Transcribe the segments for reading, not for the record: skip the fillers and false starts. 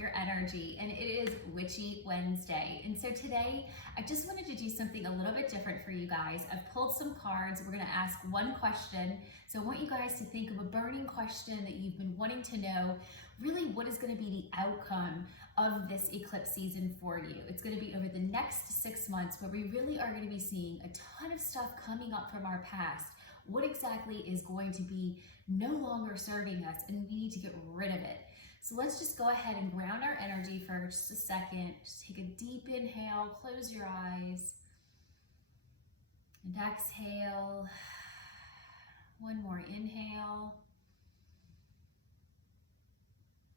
your energy, and it is Witchy Wednesday. And so today I just wanted to do something a little bit different for you guys. I've pulled some cards. We're going to ask one question. So I want you guys to think of a burning question that you've been wanting to know, really what is going to be the outcome of this eclipse season for you. It's going to be over the next 6 months where we really are going to be seeing a ton of stuff coming up from our past. What exactly is going to be no longer serving us, and we need to get rid of it. So let's just go ahead and ground our energy for just a second. Just take a deep inhale, close your eyes, and exhale. One more inhale,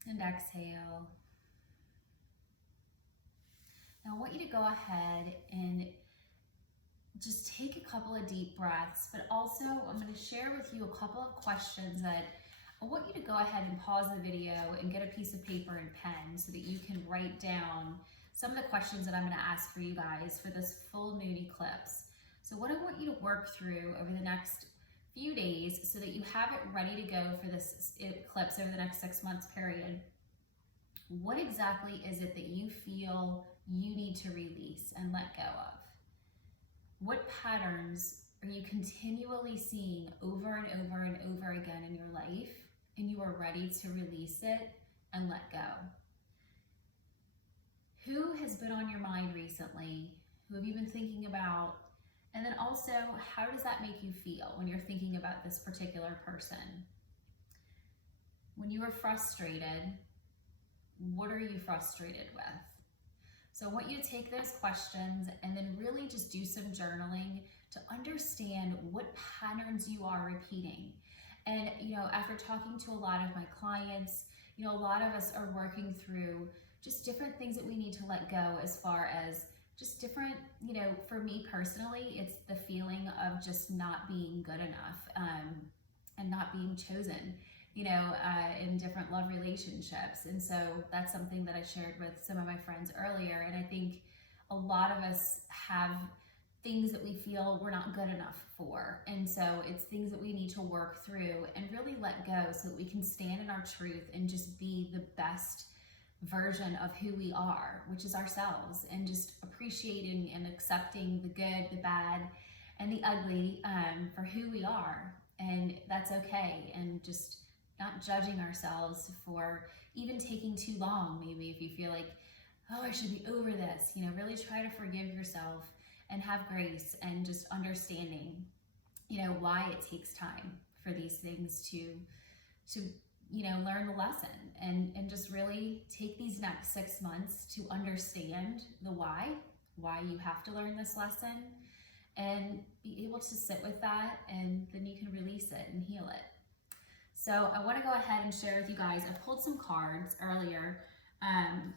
and exhale. Now I want you to go ahead and just take a couple of deep breaths, but also I'm going to share with you a couple of questions that I want you to go ahead and pause the video and get a piece of paper and pen so that you can write down some of the questions that I'm going to ask for you guys for this full moon eclipse. So what I want you to work through over the next few days so that you have it ready to go for this eclipse over the next 6 months period. What exactly is it that you feel you need to release and let go of? What patterns are you continually seeing over and over and over again in your life, and you are ready to release it and let go? Who has been on your mind recently? Who have you been thinking about? And then also, how does that make you feel when you're thinking about this particular person? When you are frustrated, what are you frustrated with? So I want you to take those questions and then really just do some journaling to understand what patterns you are repeating. And, after talking to a lot of my clients, a lot of us are working through just different things that we need to let go, as far as just different, for me personally, it's the feeling of just not being good enough and not being chosen, in different love relationships. And so that's something that I shared with some of my friends earlier. And I think a lot of us have things that we feel we're not good enough for. And so it's things that we need to work through and really let go so that we can stand in our truth and just be the best version of who we are, which is ourselves, and just appreciating and accepting the good, the bad, and the ugly for who we are. And that's okay. And just not judging ourselves for even taking too long. Maybe if you feel like, oh, I should be over this, really try to forgive yourself and have grace and just understanding, why it takes time for these things to learn the lesson and just really take these next 6 months to understand the why you have to learn this lesson and be able to sit with that, and then you can release it and heal it. So I want to go ahead and share with you guys, I pulled some cards earlier, and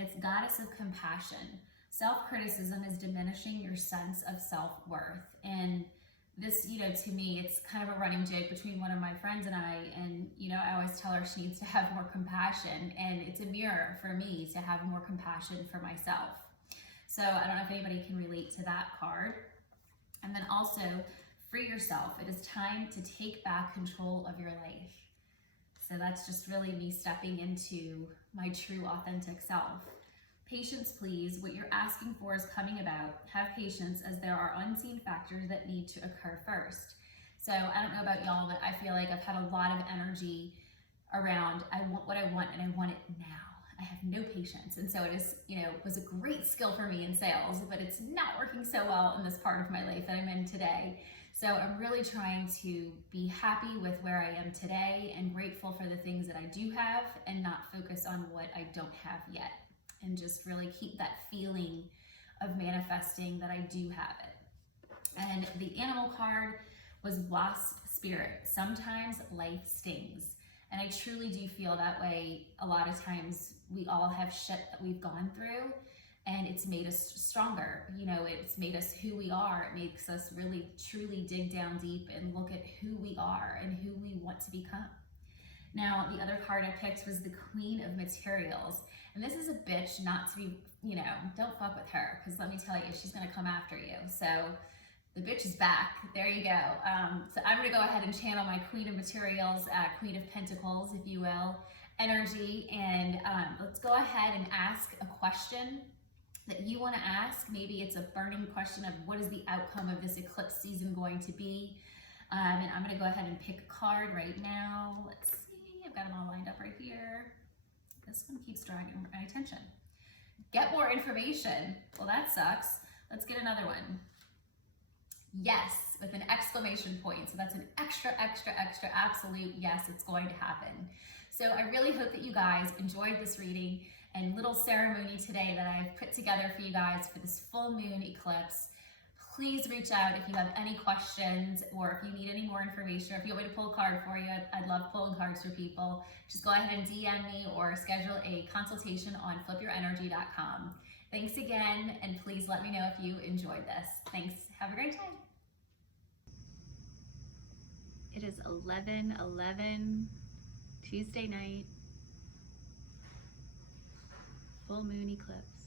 it's Goddess of Compassion. Self-criticism is diminishing your sense of self-worth. And this, to me, it's kind of a running joke between one of my friends and I, and, I always tell her she needs to have more compassion, and it's a mirror for me to have more compassion for myself. So I don't know if anybody can relate to that card. And then also, free yourself. It is time to take back control of your life. So that's just really me stepping into my true, authentic self. Patience, please. What you're asking for is coming about. Have patience, as there are unseen factors that need to occur first. So I don't know about y'all, but I feel like I've had a lot of energy around, I want what I want and I want it now. I have no patience. And so it is, was a great skill for me in sales, but it's not working so well in this part of my life that I'm in today. So I'm really trying to be happy with where I am today and grateful for the things that I do have, and not focus on what I don't have yet. And just really keep that feeling of manifesting that I do have it. And the animal card was Wasp Spirit. Sometimes life stings. And I truly do feel that way. A lot of times we all have shit that we've gone through, and it's made us stronger. It's made us who we are. It makes us really truly dig down deep and look at who we are and who we want to become. Now, the other card I picked was the Queen of Materials. And this is a bitch not to be, don't fuck with her, because let me tell you, she's going to come after you. So The bitch is back. There you go. So I'm going to go ahead and channel my Queen of Materials, Queen of Pentacles, if you will, energy. And let's go ahead and ask a question that you want to ask. Maybe it's a burning question of what is the outcome of this eclipse season going to be? And I'm going to go ahead and pick a card right now. Let's see. I've got them all lined up right here. This one keeps drawing my attention. Get more information. Well, that sucks. Let's get another one. Yes, with an exclamation point. So that's an extra, extra, extra, absolute yes, it's going to happen. So I really hope that you guys enjoyed this reading and little ceremony today that I've put together for you guys for this full moon eclipse. Please reach out if you have any questions or if you need any more information or if you want me to pull a card for you. I'd love pulling cards for people. Just go ahead and DM me or schedule a consultation on flippyourenergy.com. Thanks again, and please let me know if you enjoyed this. Thanks. Have a great day. It is 11:11 Tuesday night, full moon eclipse.